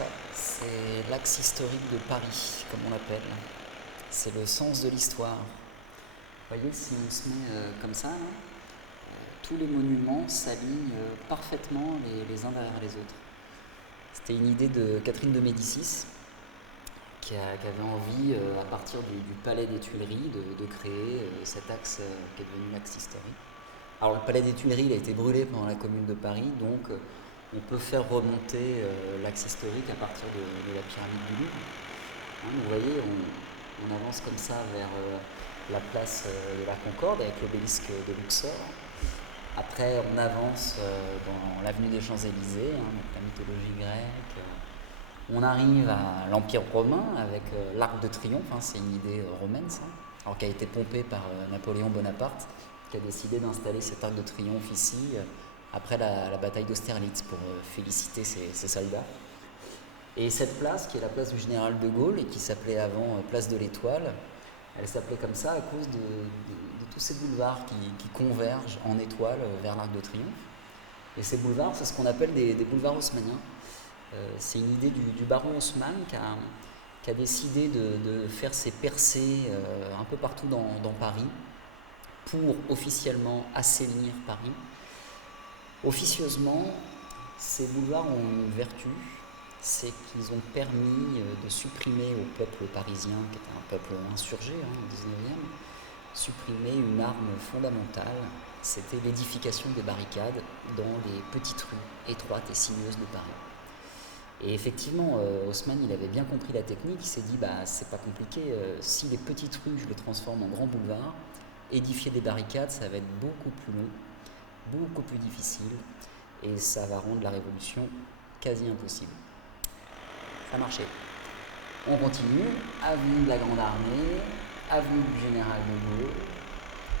Ça, c'est l'axe historique de Paris, comme on l'appelle. C'est le sens de l'histoire. Vous voyez, si on se met comme ça, là, tous les monuments s'alignent parfaitement les uns derrière les autres. C'était une idée de Catherine de Médicis, qui avait envie, à partir du palais des Tuileries, de créer cet axe qui est devenu l'axe historique. Alors le palais des Tuileries, il a été brûlé pendant la Commune de Paris, donc on peut faire remonter l'axe historique à partir de la pyramide du Louvre. Vous voyez, on avance comme ça vers la place de la Concorde avec l'obélisque de Luxor. Après, on avance dans l'avenue des Champs-Élysées, donc la mythologie grecque. On arrive à l'Empire romain avec l'Arc de Triomphe, c'est une idée romaine, ça, alors qui a été pompée par Napoléon Bonaparte, qui a décidé d'installer cet Arc de Triomphe ici après la bataille d'Austerlitz pour féliciter ses soldats. Et cette place, qui est la place du général de Gaulle et qui s'appelait avant place de l'Étoile, elle s'appelait comme ça à cause de tous ces boulevards qui convergent en étoile vers l'Arc de Triomphe. Et ces boulevards, c'est ce qu'on appelle des boulevards haussmanniens. C'est une idée du baron Haussmann qui a décidé de faire ses percées un peu partout dans Paris pour officiellement assainir Paris. Officieusement, ces boulevards ont une vertu, c'est qu'ils ont permis de supprimer au peuple parisien, qui était un peuple insurgé au XIXe, supprimer une arme fondamentale, c'était l'édification des barricades dans les petites rues étroites et sinueuses de Paris. Et effectivement, Haussmann, il avait bien compris la technique, il s'est dit, c'est pas compliqué, si les petites rues, je les transforme en grands boulevards, édifier des barricades, ça va être beaucoup plus long, beaucoup plus difficile, et ça va rendre la révolution quasi impossible. Ça marchait. On continue, avenue de la Grande Armée, avenue du Général de Gaulle,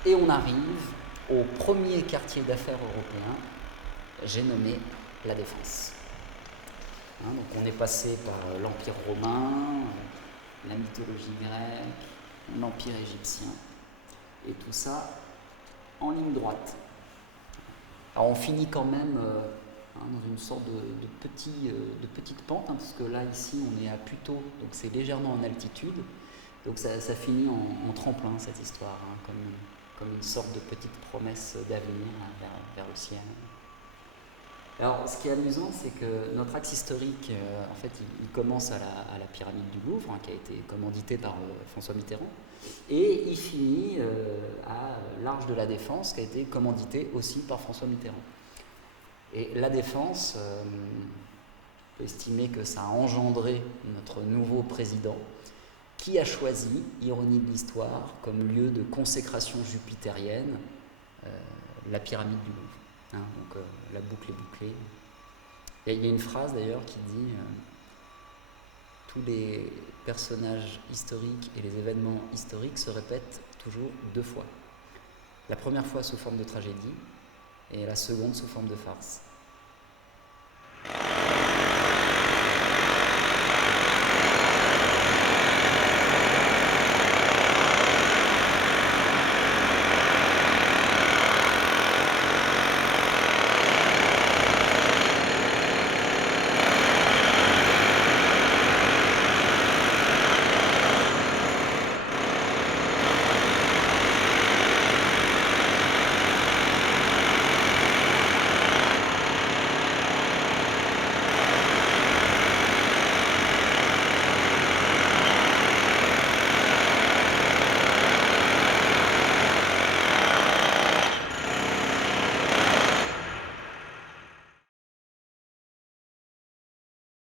et on arrive au premier quartier d'affaires européen, j'ai nommé la Défense. Donc on est passé par l'Empire romain, la mythologie grecque, l'Empire égyptien, et tout ça en ligne droite. Alors on finit quand même dans une sorte de petite pente, parce que là ici on est à Puteaux, donc c'est légèrement en altitude, donc ça finit en tremplin cette histoire, comme une sorte de petite promesse d'avenir vers le ciel. Alors, ce qui est amusant, c'est que notre axe historique, en fait, il commence à la pyramide du Louvre, qui a été commanditée par François Mitterrand, et il finit à l'Arche de la Défense, qui a été commanditée aussi par François Mitterrand. Et la Défense, on peut estimer que ça a engendré notre nouveau président, qui a choisi, ironie de l'histoire, comme lieu de consécration jupitérienne, la pyramide du Louvre. Donc la boucle est bouclée. Il y a une phrase d'ailleurs qui dit tous les personnages historiques et les événements historiques se répètent toujours deux fois. La première fois sous forme de tragédie et la seconde sous forme de farce.